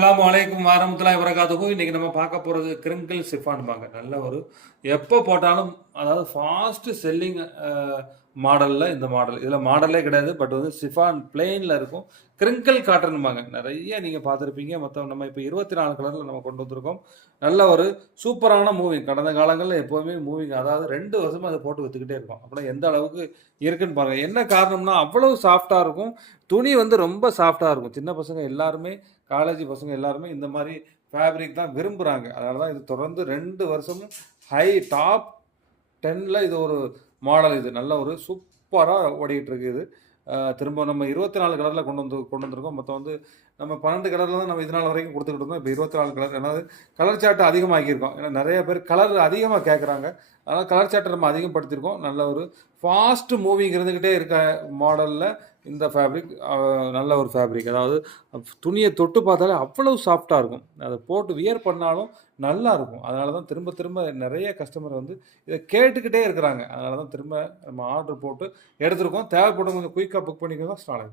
அஸ்ஸலாமு அலைக்கும் வரஹ்மத்துல்லாஹி வபரகாத்துஹு. இன்னைக்கு நம்ம பார்க்க போறது கிரிங்கிள் சிஃபான்பாங்க. நல்ல ஒரு எப்போ போட்டாலும் அதாவது ஃபாஸ்ட் செல்லிங் மாடல்ல இந்த மாடல். இதுல மாடலே கிடையாது. பட் வந்து சிஃபான் பிளெயின்ல இருக்கும். கிரிங்கிள் காட்டன்பாங்க. நெறைய நீங்க பார்த்திருப்பீங்க. மொத்தம் நம்ம இப்ப 24 கலர்ல நம்ம கொண்டு வந்திருக்கோம். நல்ல ஒரு சூப்பரான மூவிங். கடந்த காலங்கள்ல எப்பவுமே மூவிங் அதாவது 2 வருஷமா அத போட்டு வித்துக்கிட்டே இருக்கோம். அப்பனா எந்த அளவுக்கு இருக்குன்னு பாருங்க. என்ன காரணம்னா அவ்வளவு சாஃப்ட்டா இருக்கும். துணி வந்து ரொம்ப சாஃப்ட்டா இருக்கும். சின்ன பசங்க எல்லாருமே காலேஜ் பசங்க எல்லாருமே இந்த மாரி ஃபேப்ரிக் தான் விரும்புறாங்க. அதனால தான் இது தொடர்ந்து 2 வருஷமும் டாப் 10ல இது ஒரு மாடல் இது. நல்ல ஒரு சூப்பரா ஓடிட்டு இருக்கு இது. திரும்ப நம்ம 24 கலர்ல கொண்டு வந்திருக்கோம். மொத்தம் வந்து நம்ம 12 கலர்ல தான் நம்ம இதுநாள் வரைக்கும் குடுத்துக்கிட்டு இருந்தோம். இப்ப 24 கலர். அதாவது கலர் சார்ட் அதிகமாக்கியிருக்கோம். ஏன்னா நெறைய பேர் கலர் அதிகமா கேட்கறாங்க. அதனால கலர் சார்ட்ட நம்ம அதிகப்படுத்தியிருக்கோம். நல்ல ஒரு ஃபாஸ்ட் மூவிங் இருந்துகிட்டே இருக்க மாடல்ல இந்த ஃபேப்ரிக் நல்ல ஒரு ஃபேப்ரிக். அதாவது துணிய தொட்டு பார்த்தாலே அவ்வளவு சாஃப்ட்டா இருக்கும். அத போட்டு வியர் பண்ணாலும் நல்லா இருக்கும். அதனால தான் திரும்ப திரும்ப நெறைய கஸ்டமர் வந்து இத கேட்டுக்கிட்டே இருக்கிறாங்க. அதனால தான் திரும்ப நம்ம ஆர்டர் போட்டு எடுத்திருக்கோம். தேவைப்படும் கொஞ்சம் குயிக்கா புக் பண்ணிக்கோங்க. அஸ்ஸலாமு அலைக்கும்.